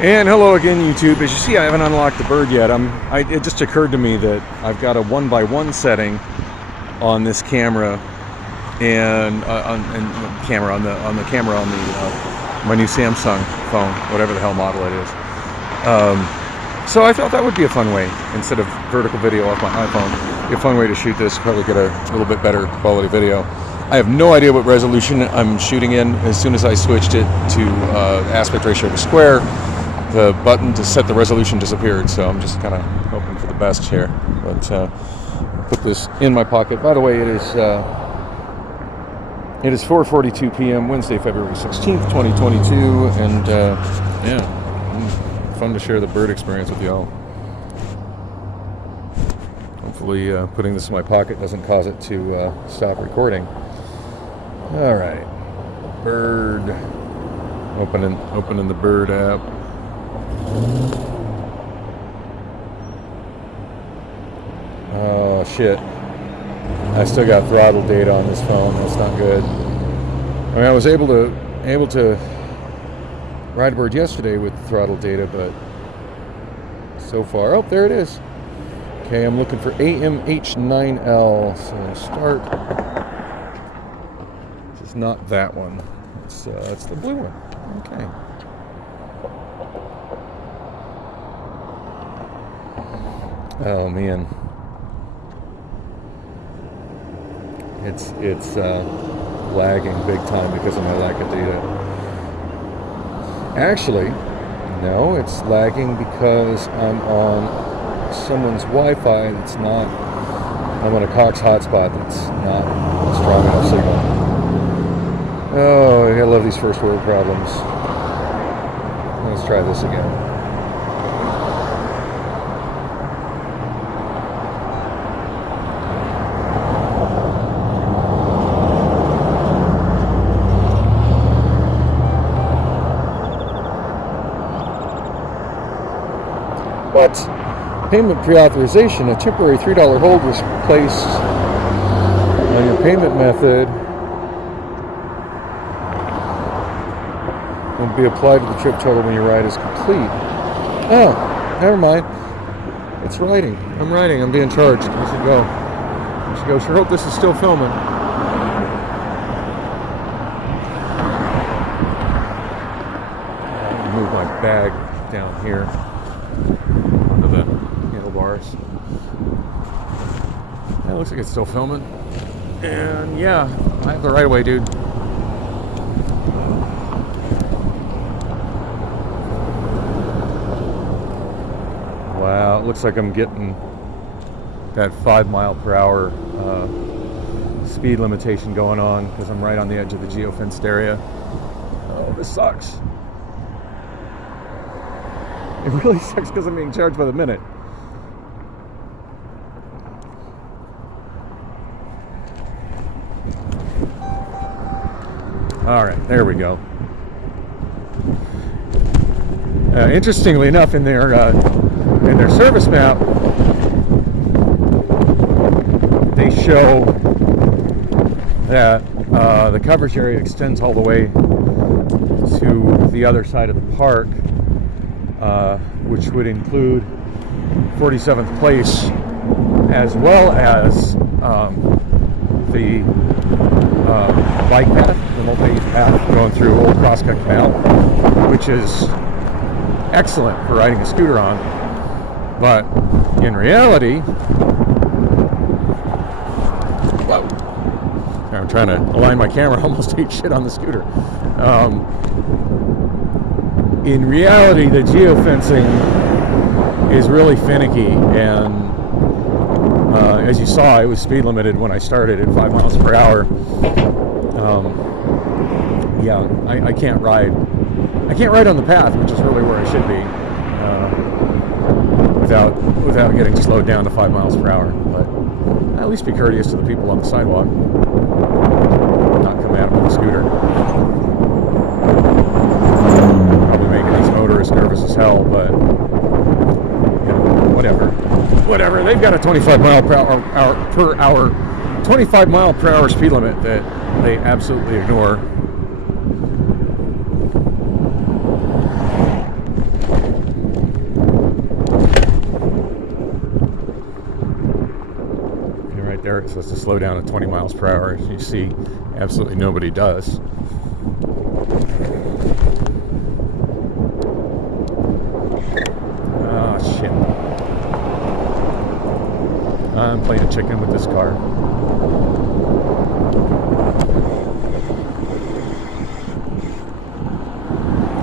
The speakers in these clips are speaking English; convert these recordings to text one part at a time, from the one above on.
And hello again, YouTube. As you see, I haven't unlocked the bird yet. It just occurred to me that I've got a 1x1 setting on this camera, and on the camera on my new Samsung phone, whatever the hell model it is. So I thought that would be a fun way, instead of vertical video off my iPhone, be a fun way to shoot this. Probably get a little bit better quality video. I have no idea what resolution I'm shooting in. As soon as I switched it to aspect ratio to square, the button to set the resolution disappeared, so I'm just kind of hoping for the best here. But put this in my pocket. By the way, it is 4:42 p.m. Wednesday, February 16th, 2022, and fun to share the bird experience with y'all. Hopefully, putting this in my pocket doesn't cause it to stop recording. All right, bird. Opening the bird app. Oh shit, I still got throttle data on this phone. That's not good. I mean, I was able to ride a bird yesterday with throttle data, but so far, oh, there it is. Okay, I'm looking for AMH9L, so start. This is not that one. It's the blue one. Okay. Oh man, it's lagging big time because of my lack of data. Actually, no, it's lagging because I'm on someone's Wi-Fi that's not. I'm on a Cox hotspot that's not a strong enough signal. Oh, I love these first world problems. Let's try this again. What? Payment pre-authorization. A temporary $3 hold was placed on your payment method. Will be applied to the trip total when your ride is complete. Oh, never mind. It's writing. I'm writing. I'm being charged. I should go. Sure hope this is still filming. Move my bag down here onto the handlebars. Yeah, it looks like it's still filming. And yeah, I have the right of way, dude. Wow, it looks like I'm getting that 5 mile per hour speed limitation going on because I'm right on the edge of the geofenced area. Oh, this sucks. It really sucks because I'm being charged by the minute. All right, there we go. Interestingly enough, in their service map, they show that the coverage area extends all the way to the other side of the park, which would include 47th Place, as well as the bike path, the multi-use path going through Old Crosscut Canal, which is excellent for riding a scooter on. But in reality, whoa, I'm trying to align my camera, almost ate shit on the scooter. In reality, the geofencing is really finicky, and as you saw, it was speed limited when I started at 5 miles per hour. Yeah, I can't ride. I can't ride on the path, which is really where I should be, without getting slowed down to 5 miles per hour. But at least be courteous to the people on the sidewalk. Not come at them with a scooter. Probably making these motorists nervous as hell, but you know, whatever. They've got a 25 mile per hour speed limit that they absolutely ignore. there. It's supposed to slow down at 20 miles per hour. As you see, absolutely nobody does. Oh, shit. I'm playing chicken with this car.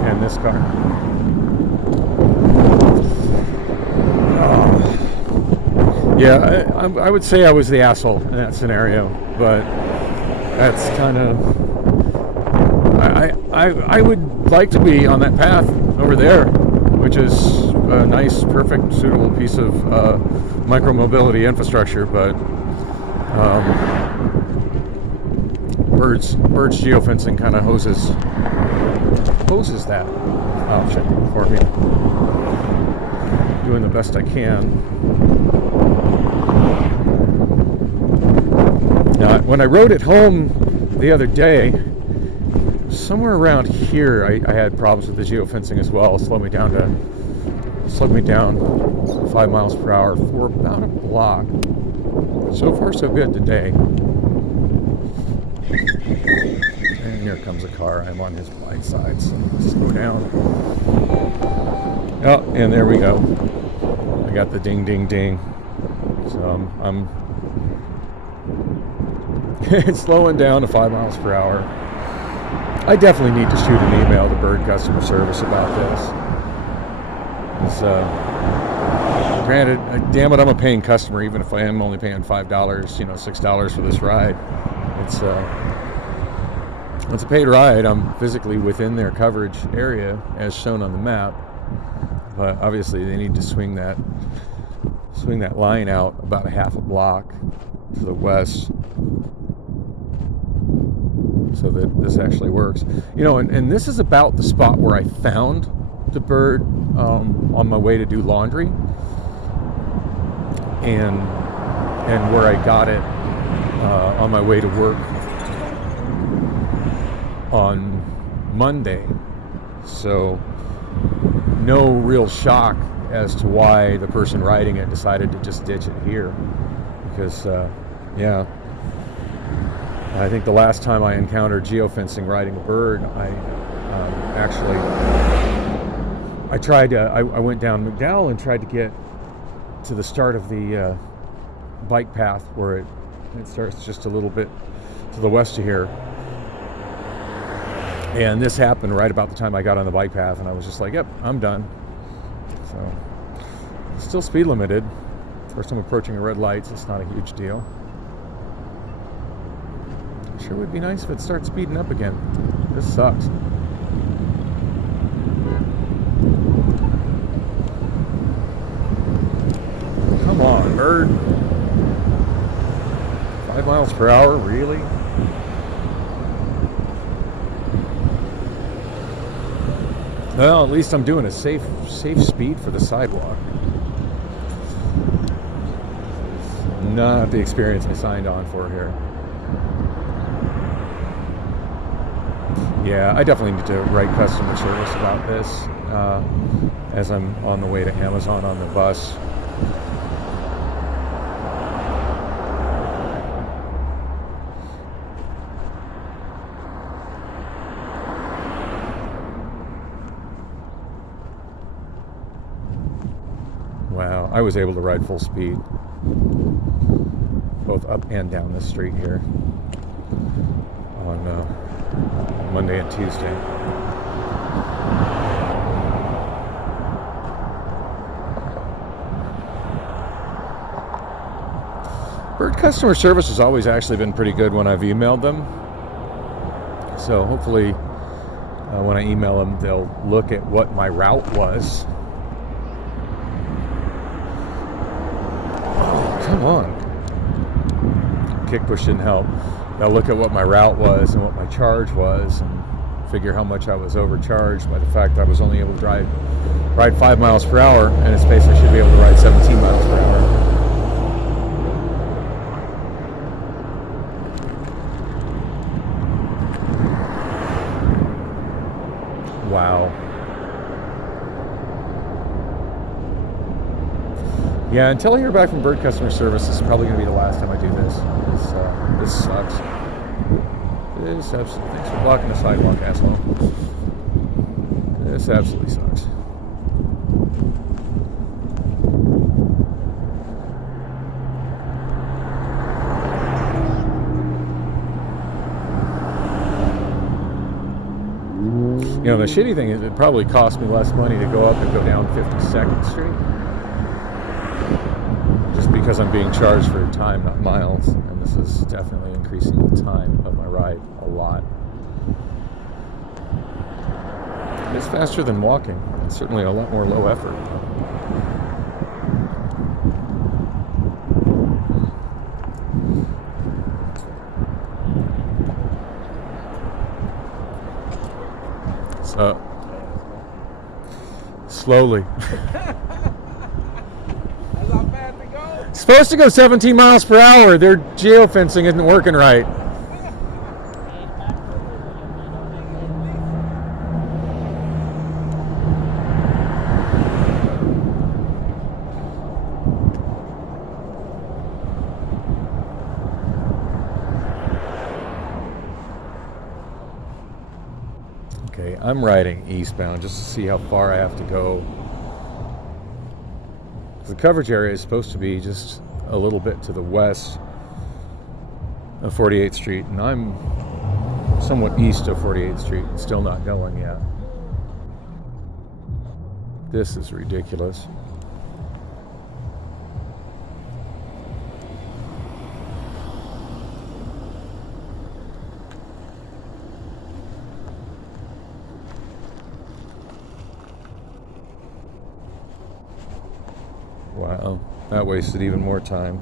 And this car. Oh. Yeah, I would say I was the asshole in that scenario, but that's kind of... I would like to be on that path over there, which is a nice, perfect, suitable piece of micromobility infrastructure, but birds geofencing kind of hoses that option for me. Doing the best I can. Now, when I rode it home the other day, somewhere around here, I had problems with the geofencing as well. It slowed me down 5 miles per hour for about a block. So far, so good today. And here comes a car. I'm on his blind side, so slow down. Oh, and there we go. I got the ding, ding, ding. So I'm it's slowing down to 5 miles per hour. I definitely need to shoot an email to Bird customer service about this. Granted, damn it, I'm a paying customer, even if I am only paying $5, $6 for this ride. It's a paid ride. I'm physically within their coverage area as shown on the map, but obviously they need to swing that line out about a half a block to the west so that this actually works. And this is about the spot where I found the bird on my way to do laundry, and where I got it on my way to work on Monday. So no real shock as to why the person riding it decided to just ditch it here, because I think the last time I encountered geofencing riding a bird, I went down McDowell and tried to get to the start of the bike path where it starts just a little bit to the west of here. And this happened right about the time I got on the bike path, and I was just like, yep, I'm done. So, it's still speed limited. First time approaching a red light, so it's not a huge deal. Sure would be nice if it starts speeding up again. This sucks. Come on, bird. 5 miles per hour, really? Well, at least I'm doing a safe speed for the sidewalk. Not the experience I signed on for here. Yeah, I definitely need to write customer service about this as I'm on the way to Amazon on the bus. Wow, I was able to ride full speed both up and down this street here on Monday and Tuesday. Bird customer service has always actually been pretty good when I've emailed them. So hopefully when I email them, they'll look at what my route was. Oh, come on. Kick push didn't help. They'll look at what my route was and what my charge was and figure how much I was overcharged by the fact that I was only able to ride 5 miles per hour, and in space I should be able to ride 17 miles per hour. Wow. Yeah, until I hear back from Bird customer service, this is probably going to be the last time I do this. This sucks. This absolutely. Thanks for blocking the sidewalk, asshole. This absolutely sucks. You know, the shitty thing is it probably cost me less money to go up and go down 52nd Street. Just because I'm being charged for time, not miles. And this is definitely increasing the time of my ride a lot. It's faster than walking. It's certainly a lot more low effort. So, slowly. It's supposed to go 17 miles per hour. Their geofencing isn't working right. Okay, I'm riding eastbound just to see how far I have to go. The coverage area is supposed to be just a little bit to the west of 48th Street, and I'm somewhat east of 48th Street, still not going yet. This is ridiculous. Wow, that wasted even more time.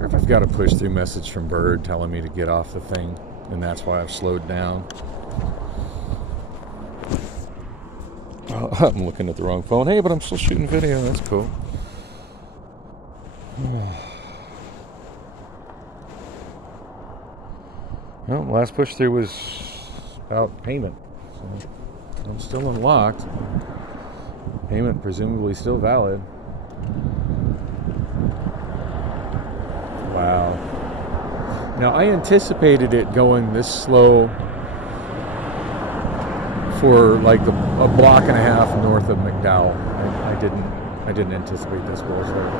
Or if I've got a push-through message from Bird telling me to get off the thing, and that's why I've slowed down. Oh, I'm looking at the wrong phone. Hey, but I'm still shooting video. That's cool. Well, last push through was about payment, so I'm still unlocked. Payment presumably still valid. Wow. Now I anticipated it going this slow for like a block and a half north of McDowell. I didn't anticipate this bullshit.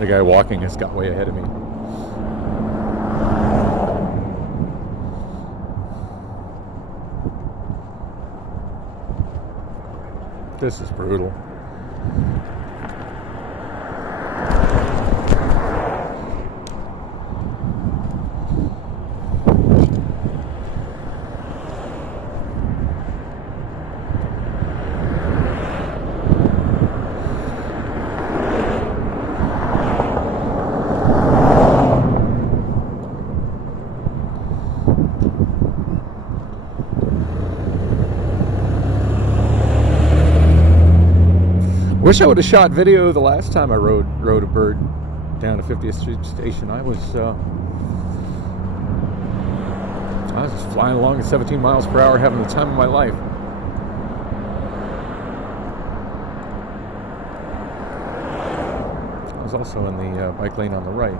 The guy walking has got way ahead of me. This is brutal. Wish I would have shot video the last time I rode a Bird down to 50th Street Station. I was just flying along at 17 miles per hour, having the time of my life. I was also in the bike lane on the right.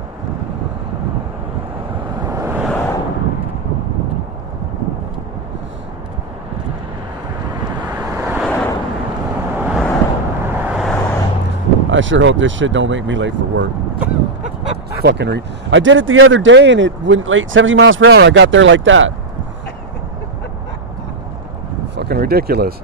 I sure hope this shit don't make me late for work. I did it the other day and it went late 17 miles per hour. I got there like that. Fucking ridiculous.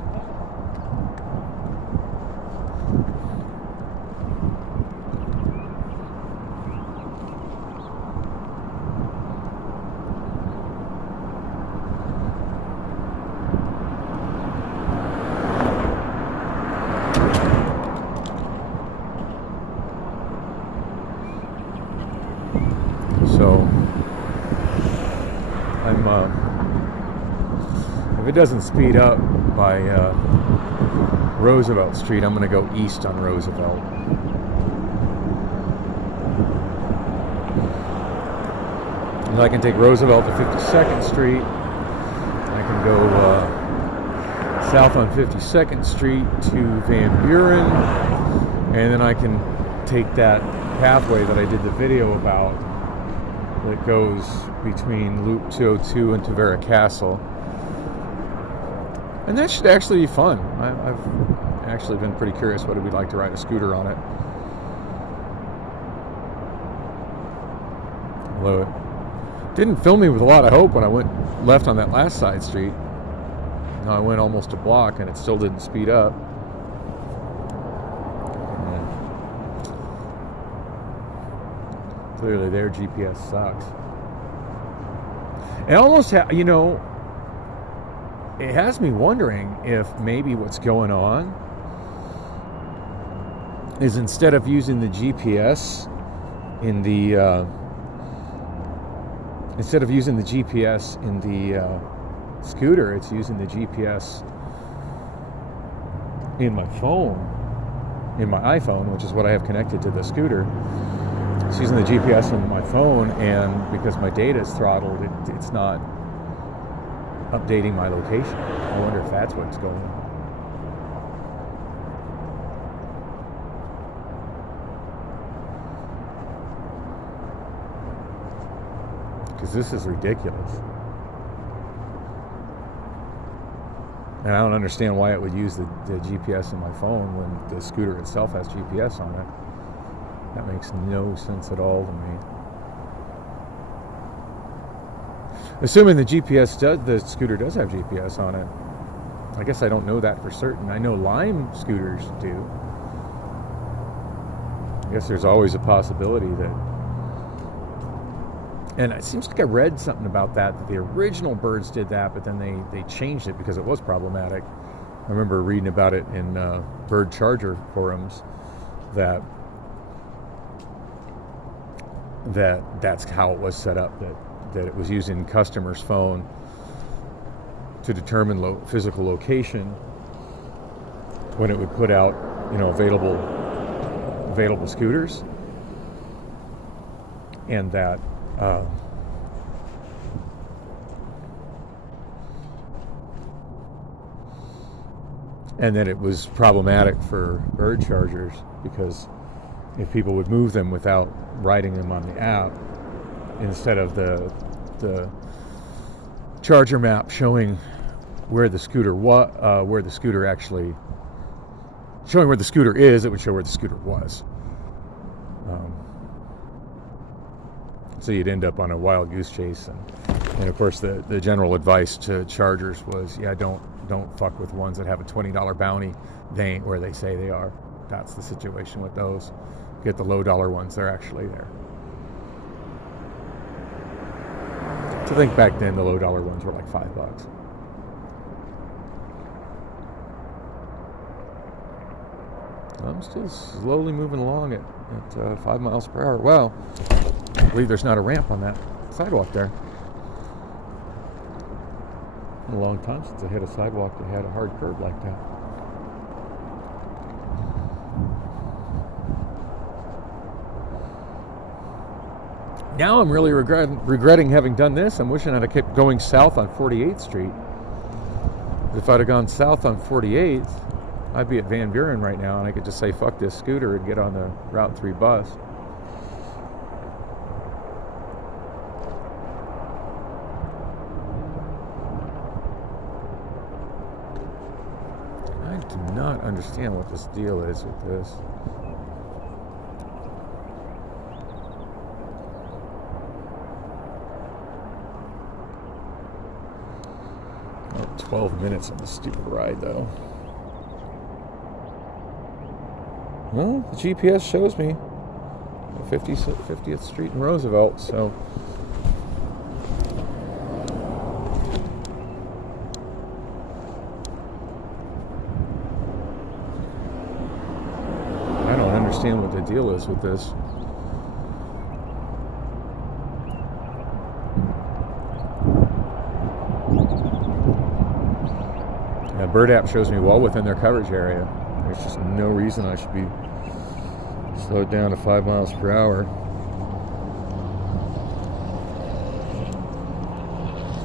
So If it doesn't speed up by Roosevelt Street, I'm going to go east on Roosevelt. And I can take Roosevelt to 52nd Street. I can go south on 52nd Street to Van Buren, and then I can take that pathway that I did the video about that goes between Loop 202 and Tavera Castle. And that should actually be fun. I've actually been pretty curious what it would be like to ride a scooter on it. Although it didn't fill me with a lot of hope when I went left on that last side street. No, I went almost a block and it still didn't speed up. Clearly their GPS sucks. It almost, you know, it has me wondering if maybe what's going on is instead of using the GPS in the scooter, it's using the GPS in my phone, in my iPhone, which is what I have connected to the scooter. It's using the GPS on my phone, and because my data is throttled, it's not updating my location. I wonder if that's what's going on. Because this is ridiculous. And I don't understand why it would use the GPS in my phone when the scooter itself has GPS on it. That makes no sense at all to me. Assuming the scooter does have GPS on it. I guess I don't know that for certain. I know Lime scooters do. I guess there's always a possibility that. And it seems like I read something about that the original Birds did that, but then they changed it because it was problematic. I remember reading about it in Bird Charger forums that's how it was set up, that it was using customer's phone to determine physical location when it would put out, you know, available scooters, and that it was problematic for Bird Chargers because if people would move them without writing them on the app, instead of the charger map showing where the scooter showing where the scooter is, it would show where the scooter was. So you'd end up on a wild goose chase, and of course the general advice to chargers was, yeah, don't fuck with ones that have a $20 bounty. They ain't where they say they are. That's the situation with those. Get the low dollar ones, they're actually there. To think back then, the low dollar ones were like $5. I'm still slowly moving along at 5 miles per hour. Well, I believe there's not a ramp on that sidewalk there. It's been a long time since I had a sidewalk that had a hard curb like that. Now I'm really regretting having done this. I'm wishing I'd have kept going south on 48th Street. If I'd have gone south on 48th, I'd be at Van Buren right now, and I could just say, fuck this scooter, and get on the Route 3 bus. I do not understand what this deal is with this. Oh, 12 minutes on this stupid ride, though. Well, the GPS shows me 50th Street and Roosevelt, so I don't understand what the deal is with this. That bird app shows me well within their coverage area. There's just no reason I should be slowed down to 5 miles per hour.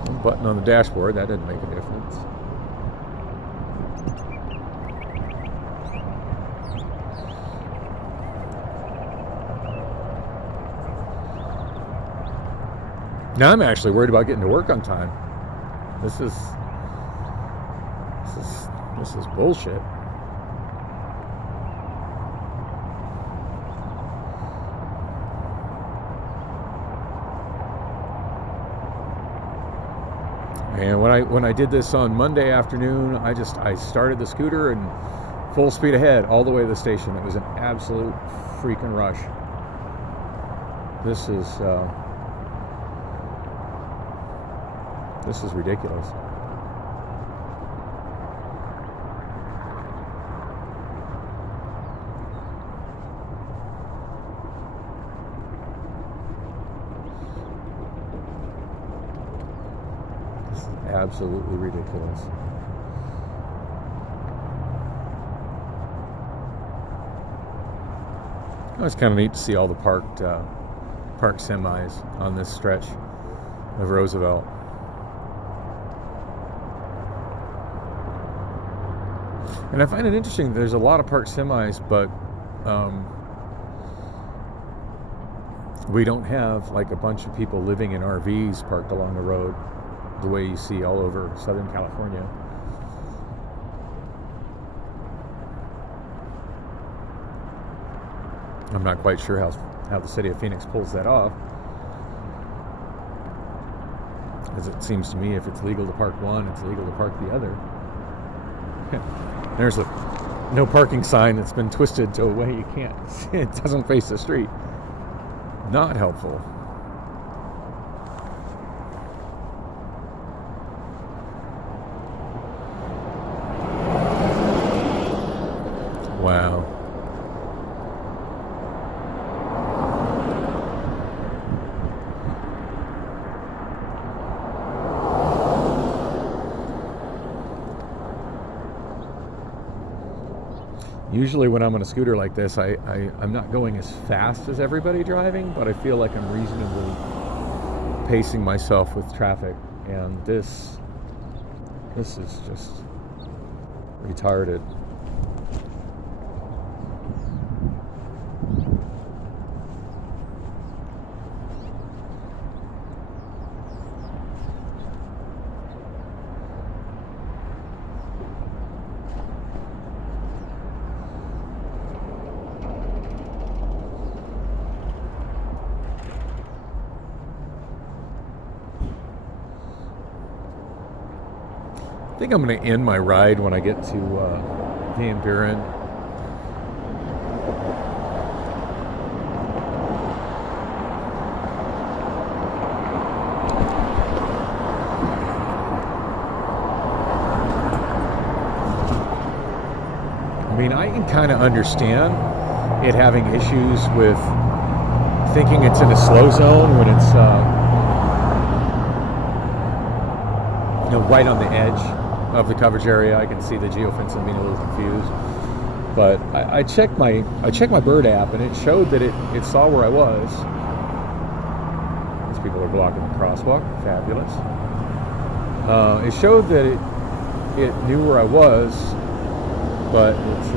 One button on the dashboard, that didn't make a difference. Now I'm actually worried about getting to work on time. This is bullshit. And when I did this on Monday afternoon, I started the scooter and full speed ahead all the way to the station. It was an absolute freaking rush. This is ridiculous. This is absolutely ridiculous. Oh, it's kind of neat to see all the parked semis on this stretch of Roosevelt. And I find it interesting, there's a lot of parked semis, but we don't have like a bunch of people living in RVs parked along the road the way you see all over Southern California. I'm not quite sure how the city of Phoenix pulls that off. Because it seems to me if it's legal to park one, it's legal to park the other. There's a no parking sign that's been twisted to a way you can't. It doesn't face the street. Not helpful. Wow. Usually when I'm on a scooter like this, I'm not going as fast as everybody driving, but I feel like I'm reasonably pacing myself with traffic. And this is just retarded. I think I'm going to end my ride when I get to Van Buren. I mean, I can kind of understand it having issues with thinking it's in a slow zone when it's right on the edge of the coverage area. I can see the geofencing being a little confused, but I checked my bird app and it showed that it saw where I was. These people are blocking the crosswalk. Fabulous. It showed that it knew where I was, but it's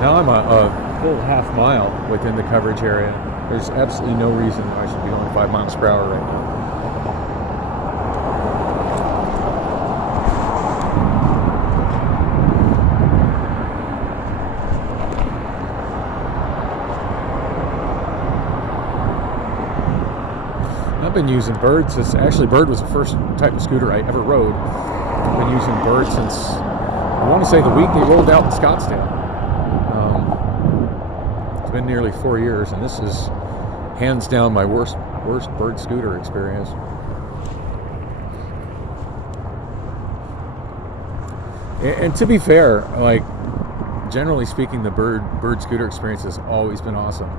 now I'm a full half mile within the coverage area. There's absolutely no reason I should be going 5 miles per hour right now. I've been using Bird since, actually Bird was the first type of scooter I ever rode. I've been using Bird since, I want to say the week they rolled out in Scottsdale. Been nearly 4 years, and this is hands down my worst bird scooter experience. And to be fair, like generally speaking, the bird scooter experience has always been awesome.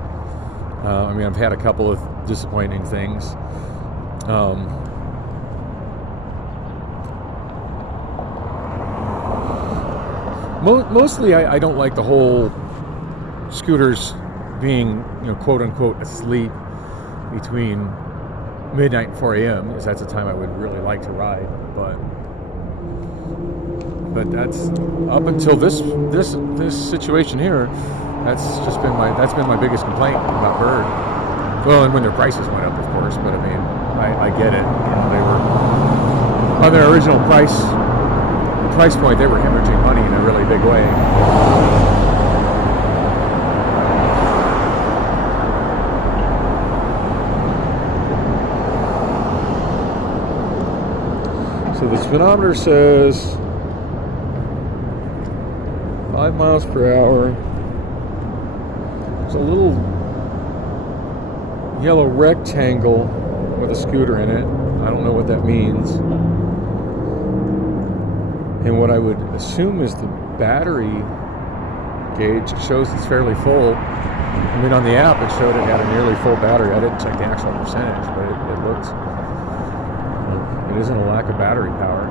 I mean, I've had a couple of disappointing things. Mostly, I don't like the whole scooters being, quote unquote, asleep between midnight and 4 a.m. because that's the time I would really like to ride. But that's up until this situation here. That's been my biggest complaint about Bird. Well, and when their prices went up, of course. But I mean, I get it. They were on their original price point. They were hemorrhaging money in a really big way. So the speedometer says 5 miles per hour. There's a little yellow rectangle with a scooter in it. I don't know what that means. And what I would assume is the battery gauge shows it's fairly full. I mean, on the app it showed it had a nearly full battery. I didn't check the actual percentage, but it looks, it isn't a lack of battery power.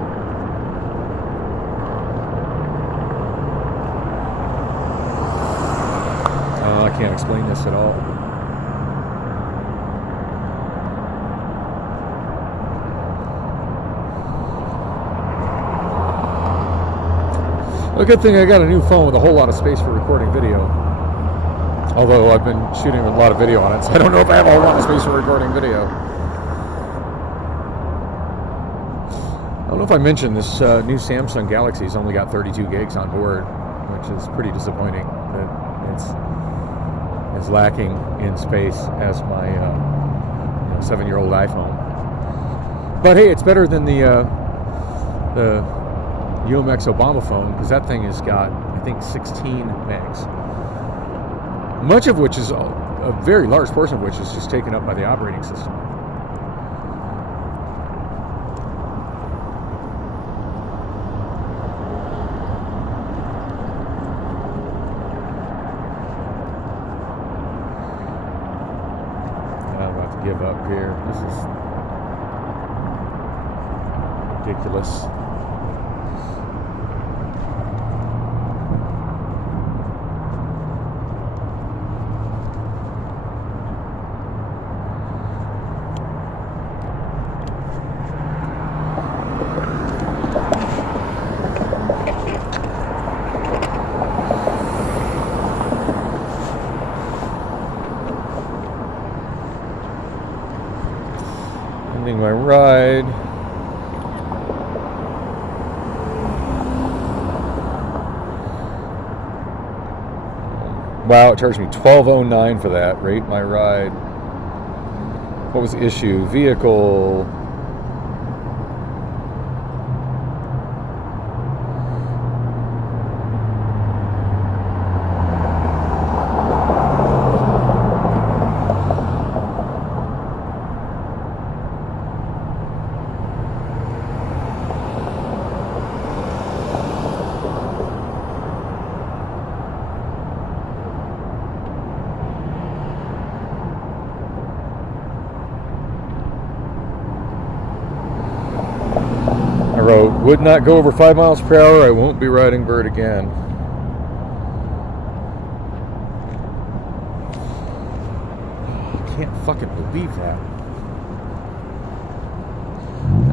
I can't explain this at all. A good thing I got a new phone with a whole lot of space for recording video. Although I've been shooting a lot of video on it, so I don't know if I have a whole lot of space for recording video. I don't know if I mentioned this new Samsung Galaxy's only got 32 gigs on board, which is pretty disappointing. That it's lacking in space as my 7-year-old iPhone. But hey, it's better than the UMX Obama phone, because that thing has got, I think, 16 megs. Much of which is, a very large portion of which is just taken up by the operating system. I'm about to give up here. This is ridiculous. Ending my ride. Wow, it charged me $12.09 for that. Rate my ride. What was the issue? Vehicle. I wrote, would not go over 5 miles per hour. I won't be riding Bird again. I can't fucking believe that.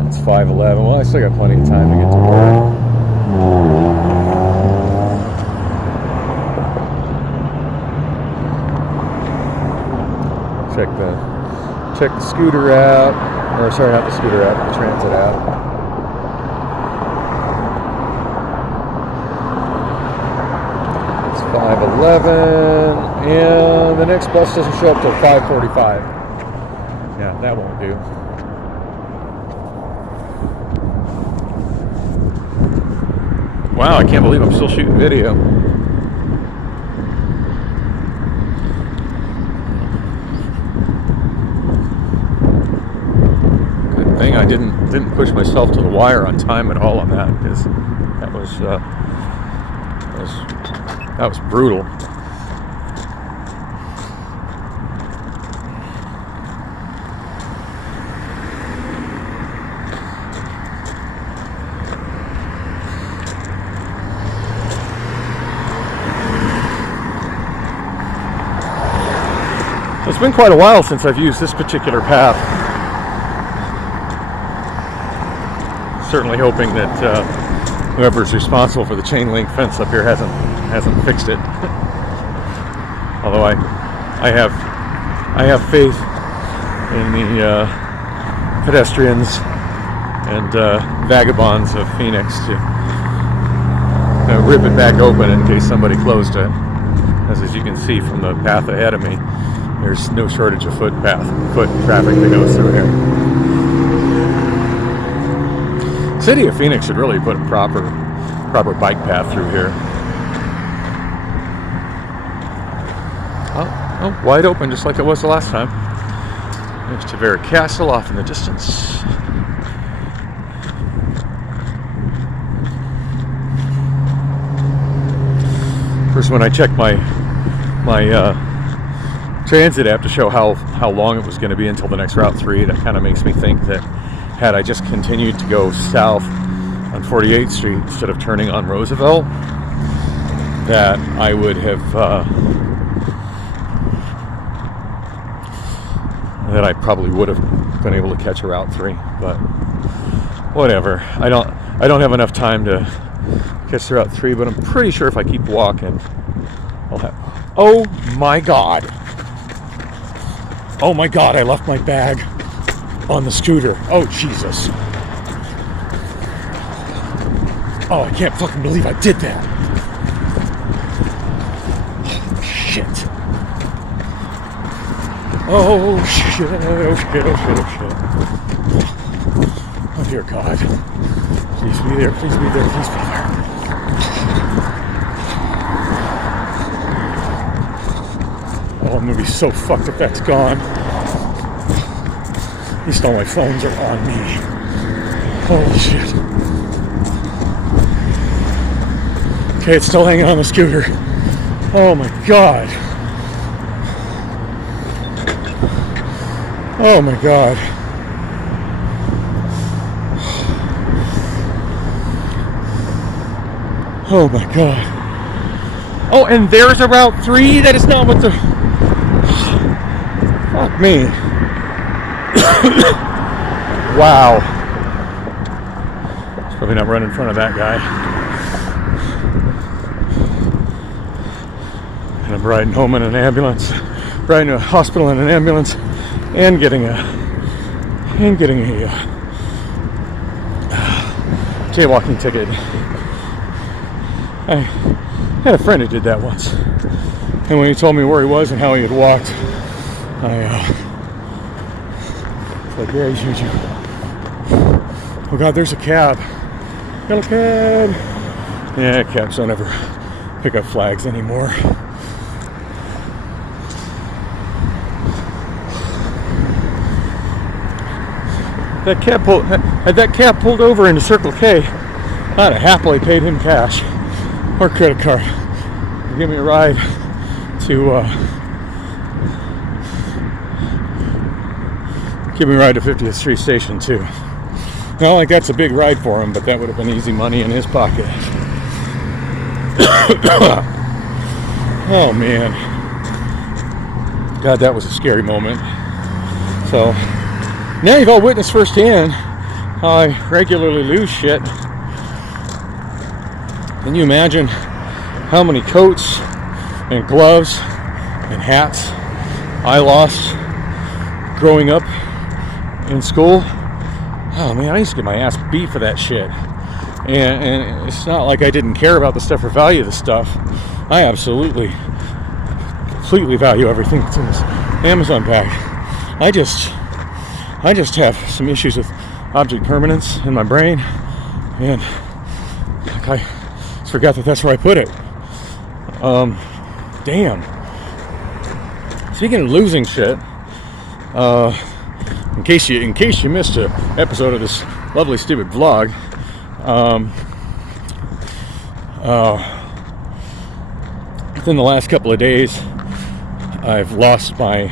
That's 5:11. Well, I still got plenty of time to get to work. Check the scooter app. Or sorry, not the scooter app, the transit app. It's 5:11, and the next bus doesn't show up till 5:45. Yeah, that won't do. Wow, I can't believe I'm still shooting video. I didn't push myself to the wire on time at all on that, because that That was brutal. It's been quite a while since I've used this particular path. Certainly hoping that whoever's responsible for the chain link fence up here hasn't fixed it. Although I have faith in the pedestrians and vagabonds of Phoenix to rip it back open in case somebody closed it. As you can see from the path ahead of me, there's no shortage of foot traffic that goes through here. City of Phoenix should really put a proper bike path through here. Oh, wide open, just like it was the last time. There's Tavera Castle off in the distance. First, when I checked my transit app to show how long it was going to be until the next Route 3, that kind of makes me think that had I just continued to go south on 48th Street instead of turning on Roosevelt, that I would have that I probably would have been able to catch a Route 3, but whatever. I don't have enough time to catch the Route 3, but I'm pretty sure if I keep walking, I'll have. Oh my God! Oh my God! I left my bag on the scooter. Oh Jesus! Oh, I can't fucking believe I did that. Oh, shit. Oh shit, oh shit, oh shit, oh shit. Oh dear God. Please be there, please be there, please be there. Oh, I'm gonna be so fucked if that's gone. At least all my phones are on me. Holy shit. Okay, it's still hanging on the scooter. Oh my God. Oh my God. Oh my God. Oh, and there's a Route 3? That is not what the... Fuck me. Wow. It's probably not running in front of that guy. And I'm riding home in an ambulance. Riding to a hospital in an ambulance. And getting a jaywalking ticket. I had a friend who did that once, and when he told me where he was and how he had walked, it's like, yeah, you. Oh God, there's a cab. Hello, cab. Yeah, cabs don't ever pick up flags anymore. Had that cab pulled over into Circle K, I'd have happily paid him cash or credit card to give me a ride to 50th Street Station too. Not like that's a big ride for him, but that would have been easy money in his pocket. Oh man, God, that was a scary moment. So now you've all witnessed firsthand how I regularly lose shit. Can you imagine how many coats and gloves and hats I lost growing up in school? Oh man, I used to get my ass beat for that shit. And it's not like I didn't care about the stuff or value the stuff. I absolutely, completely value everything that's in this Amazon bag. I just have some issues with object permanence in my brain, and like I forgot that that's where I put it. Damn. Speaking of losing shit, in case you missed an episode of this lovely stupid vlog, within the last couple of days, I've lost my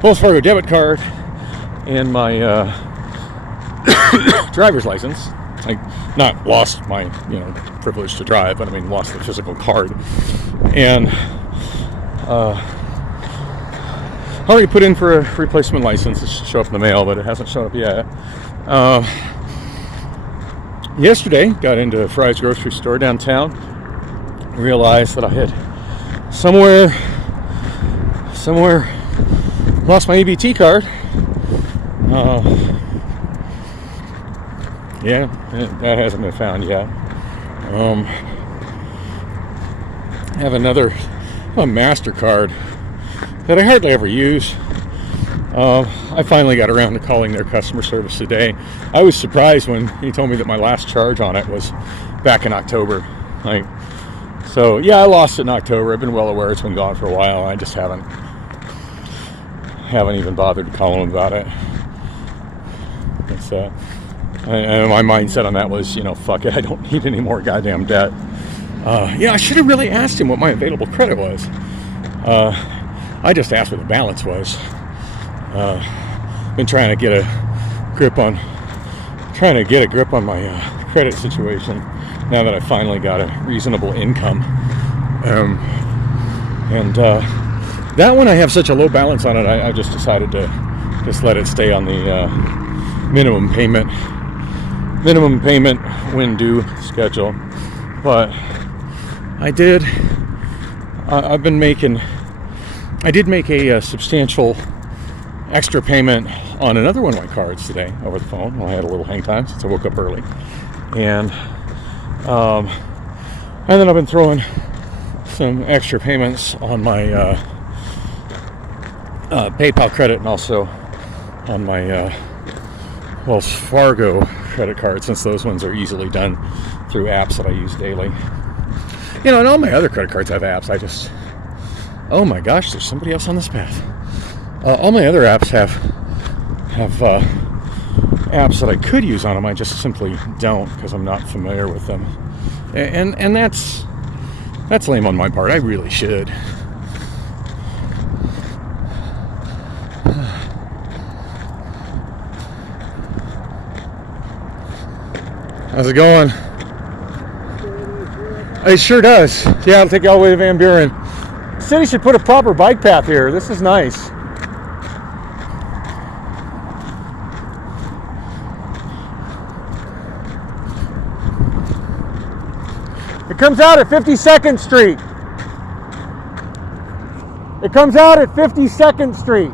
Wells Fargo debit card and my driver's license. I not lost my, privilege to drive, but I mean lost the physical card. And already put in for a replacement license. It should show up in the mail, but it hasn't shown up yet. Yesterday, got into Fry's grocery store downtown. Realized that I had somewhere lost my EBT card. Yeah, that hasn't been found yet. I have a MasterCard that I hardly ever use. I finally got around to calling their customer service today. I was surprised when he told me that my last charge on it was back in October. So yeah, I lost it in October. I've been well aware it's been gone for a while. I just haven't even bothered to call them about it. It's and my mindset on that was, fuck it, I don't need any more goddamn debt. I should have really asked him what my available credit was. I just asked what the balance was. Been trying to get a grip on my credit situation now that I finally got a reasonable income. That one I have such a low balance on it, I just decided to just let it stay on the minimum payment when due schedule. But I did make a substantial extra payment on another one of my cards today over the phone. Well, I had a little hang time since I woke up early, and then I've been throwing some extra payments on my PayPal credit and also on my Wells Fargo credit card, since those ones are easily done through apps that I use daily. And all my other credit cards have apps. Oh my gosh, there's somebody else on this path. All my other apps have apps that I could use on them. I just simply don't because I'm not familiar with them. And that's lame on my part. I really should. How's it going? It sure does. Yeah, I'll take you all the way to Van Buren. The city should put a proper bike path here. This is nice. It comes out at 52nd Street. It comes out at 52nd Street.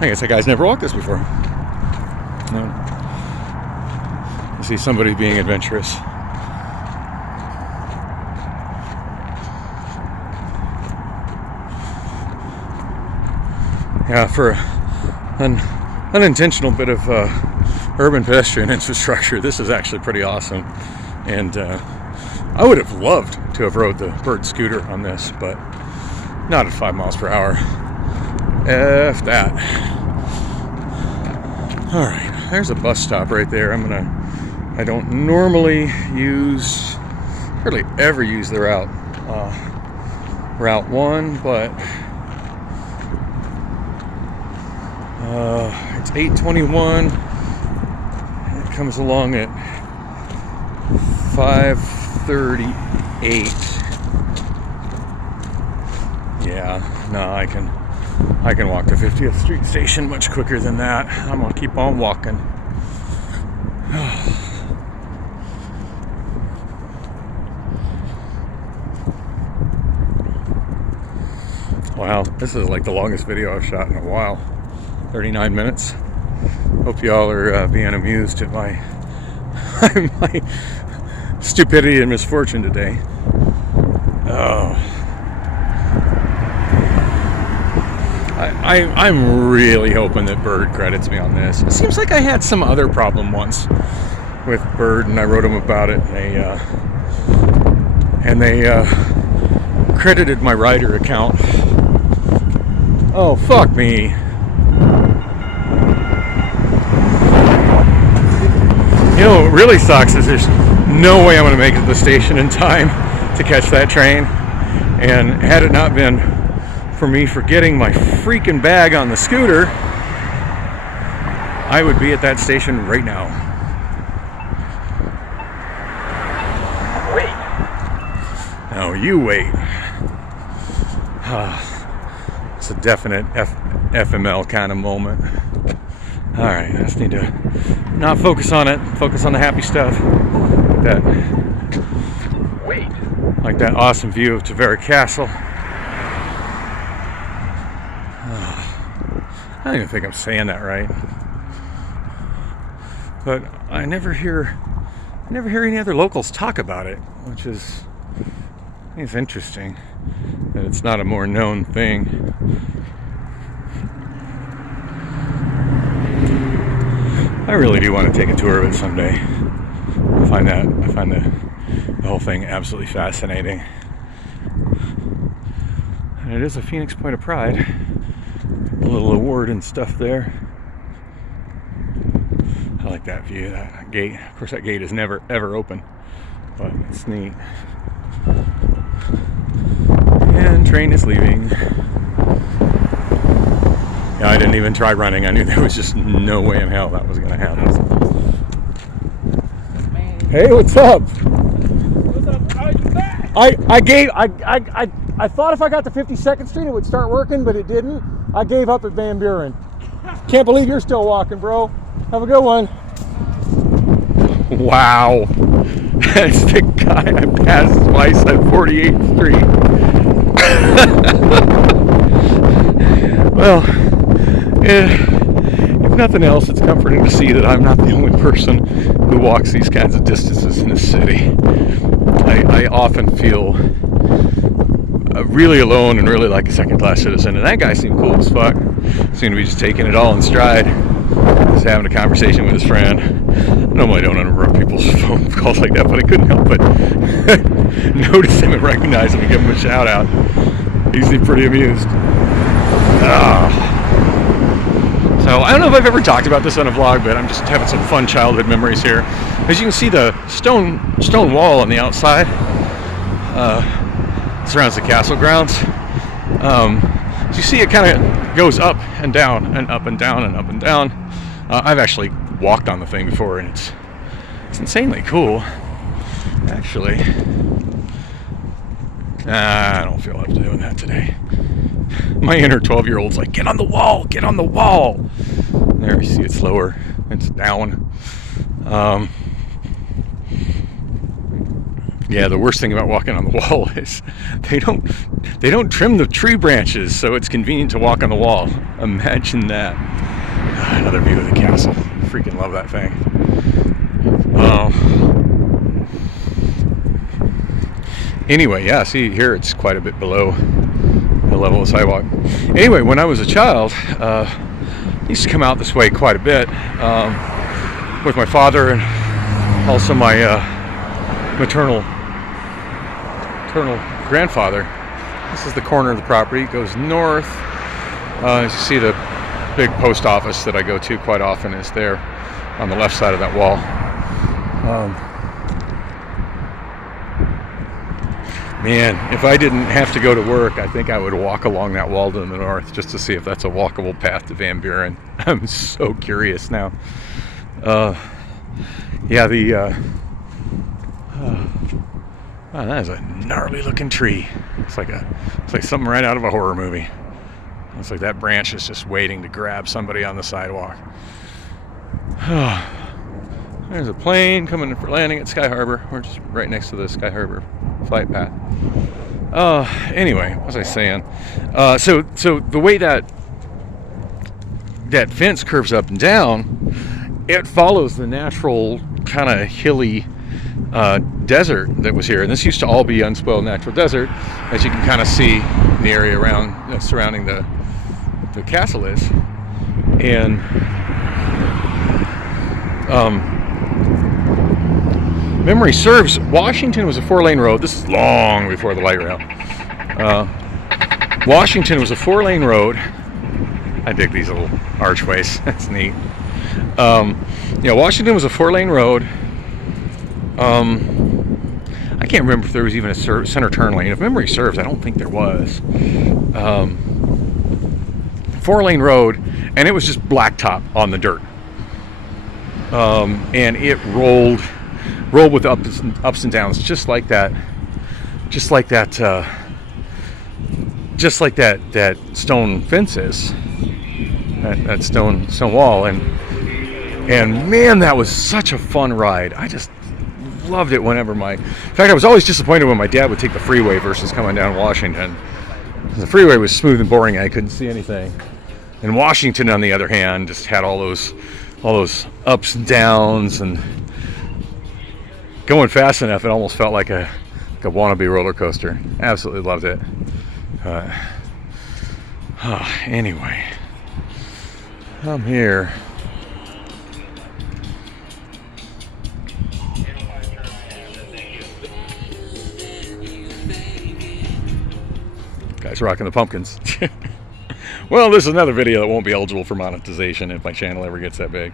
I guess that guy's never walked this before. No. I see somebody being adventurous. Yeah, for an unintentional bit of urban pedestrian infrastructure, this is actually pretty awesome. And I would have loved to have rode the bird scooter on this, but not at 5 miles per hour. F that. All right, there's a bus stop right there. I don't normally hardly ever use the Route 1, but it's 8:21. It comes along at 5:38. Yeah, no, I can walk to 50th Street Station much quicker than that. I'm gonna keep on walking. Wow, this is like the longest video I've shot in a while. 39 minutes. Hope y'all are being amused at my my stupidity and misfortune today. Oh. I'm really hoping that Bird credits me on this. It seems like I had some other problem once with Bird, and I wrote them about it, and they credited my Ryder account. Oh, fuck me. You know what really sucks is no way I'm going to make it to the station in time to catch that train. And had it not been for me forgetting my freaking bag on the scooter, I would be at that station right now. Wait. No, you wait. It's a definite FML kind of moment. Alright, I just need to not focus on it, focus on the happy stuff. Like that awesome view of Tavera Castle. I don't even think I'm saying that right. But I never hear any other locals talk about it, which is, I think it's interesting that it's not a more known thing. I really do want to take a tour of it someday. I find the whole thing absolutely fascinating. And it is a Phoenix Point of Pride. A little award and stuff there. I like that view, that gate. Of course, that gate is never ever open, but it's neat. And train is leaving. Yeah, I didn't even try running. I knew there was just no way in hell that was going to happen. Hey, what's up? What's up? How are you back? I thought if I got to 52nd Street it would start working, but it didn't. I gave up at Van Buren. Can't believe you're still walking, bro. Have a good one. Wow. That's the guy I passed twice at 48th Street. Well, if nothing else, it's comforting to see that I'm not the only person who walks these kinds of distances in this city. I often feel really alone and really like a second-class citizen, and that guy seemed cool as fuck. Seemed to be just taking it all in stride, just having a conversation with his friend. I normally don't interrupt people's phone calls like that, but I couldn't help but notice him and recognize him and give him a shout out. He seemed pretty amused. So I don't know if I've ever talked about this on a vlog, but I'm just having some fun childhood memories here. As you can see, the stone wall on the outside surrounds the castle grounds. So you see it kind of goes up and down and up and down and up and down. I've actually walked on the thing before, and it's insanely cool, actually. I don't feel up to doing that today. My inner 12-year-old's like, get on the wall, get on the wall. There, you see it's lower, it's down. Yeah, the worst thing about walking on the wall is they don't trim the tree branches, so it's convenient to walk on the wall. Imagine that. Another view of the castle. Freaking love that thing. Anyway, yeah, see here it's quite a bit below the level of the sidewalk. Anyway, when I was a child, I used to come out this way quite a bit with my father and also my maternal grandfather. This is the corner of the property. It goes north. As you see, the big post office that I go to quite often is there on the left side of that wall. Man, if I didn't have to go to work, I think I would walk along that wall to the north just to see if that's a walkable path to Van Buren. I'm so curious now. Yeah, wow, that is a gnarly looking tree. It's like something right out of a horror movie. Looks like that branch is just waiting to grab somebody on the sidewalk. There's a plane coming in for landing at Sky Harbor. We're just right next to the Sky Harbor flight path. Anyway, what was I saying? So the way that fence curves up and down, it follows the natural kind of hilly desert that was here, and this used to all be unspoiled natural desert, as you can kind of see in the area around surrounding the castle is. And memory serves, Washington was a 4-lane road. This is long before the light rail. Washington was a 4-lane road. I dig these little archways. That's neat. Yeah, Washington was a 4-lane road I can't remember if there was even a center turn lane. If memory serves, I don't think there was. 4-lane road, and it was just blacktop on the dirt. And it rolled with ups and downs, just like that stone fence is, that stone wall, and man, that was such a fun ride. I just loved it whenever in fact, I was always disappointed when my dad would take the freeway versus coming down Washington. The freeway was smooth and boring, and I couldn't see anything. And Washington, on the other hand, just had all those ups and downs, and going fast enough, it almost felt like a wannabe roller coaster. Absolutely loved it. Anyway, I'm here. Guys rocking the pumpkins. Well, this is another video that won't be eligible for monetization if my channel ever gets that big.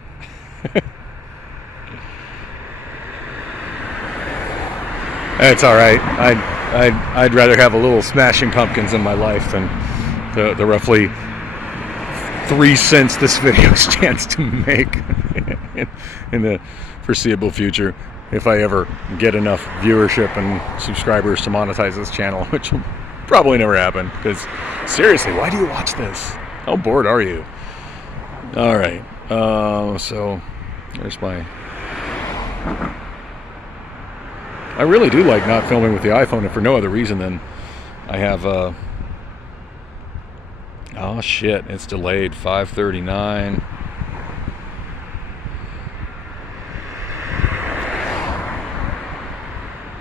It's all right. I'd rather have a little Smashing Pumpkins in my life than the roughly 3 cents this video stands to make in the foreseeable future, if I ever get enough viewership and subscribers to monetize this channel, which will probably never happen, because seriously, why do you watch this? How bored are you? All right, so there's my... I really do like not filming with the iPhone, and for no other reason than I have oh shit, it's delayed. 5:39.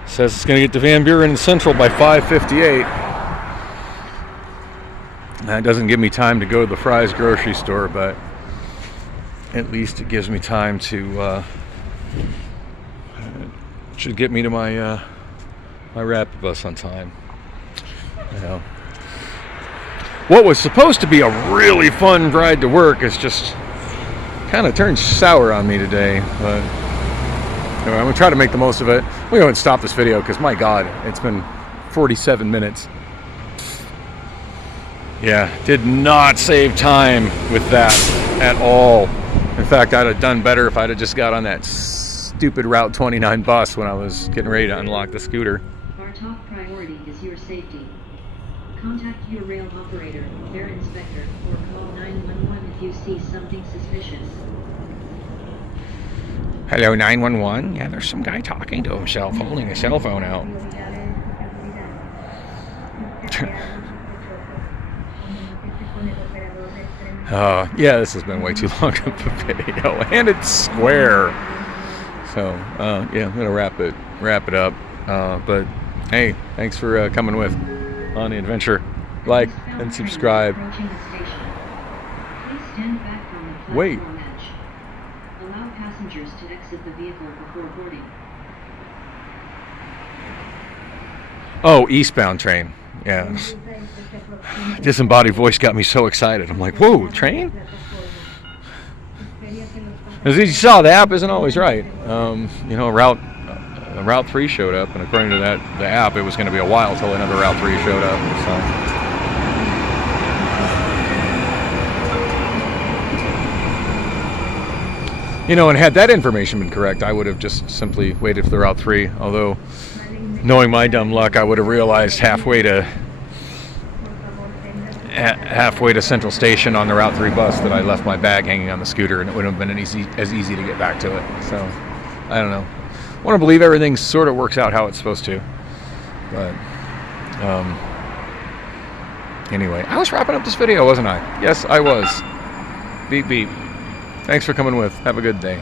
Says it's going to get to Van Buren Central by 5:58. That doesn't give me time to go to the Fry's grocery store, but at least it gives me time to should get me to my my rapid bus on time. You know, what was supposed to be a really fun ride to work is just kind of turned sour on me today, but anyway, I'm gonna try to make the most of it. We're going to go ahead and stop this video because, my God, it's been 47 minutes. Yeah, did not save time with that at all. In fact, I'd have done better if I'd have just got on that stupid Route 29 bus when I was getting ready to unlock the scooter. Our top priority is your safety. Contact your rail operator, their inspector, or call 911 if you see something suspicious. Hello, 911. Yeah, there's some guy talking to himself, holding a cell phone out. Yeah, this has been way too long of a video, and it's square. So, yeah, I'm gonna wrap it up. But hey, thanks for coming with on the adventure. Like and subscribe. Wait. Allow passengers to exit the vehicle before boarding. Oh, eastbound train. Yeah. Disembodied voice got me so excited. I'm like, whoa, train? As you saw, the app isn't always right. You know, Route 3 showed up, and according to the app, it was going to be a while till another Route 3 showed up. So. You know, and had that information been correct, I would have just simply waited for the Route 3. Although, knowing my dumb luck, I would have realized halfway to Central Station on the Route 3 bus that I left my bag hanging on the scooter, and it wouldn't have been as easy to get back to it. So, I don't know. I want to believe everything sort of works out how it's supposed to. But, anyway, I was wrapping up this video, wasn't I? Yes, I was. Beep, beep. Thanks for coming with. Have a good day.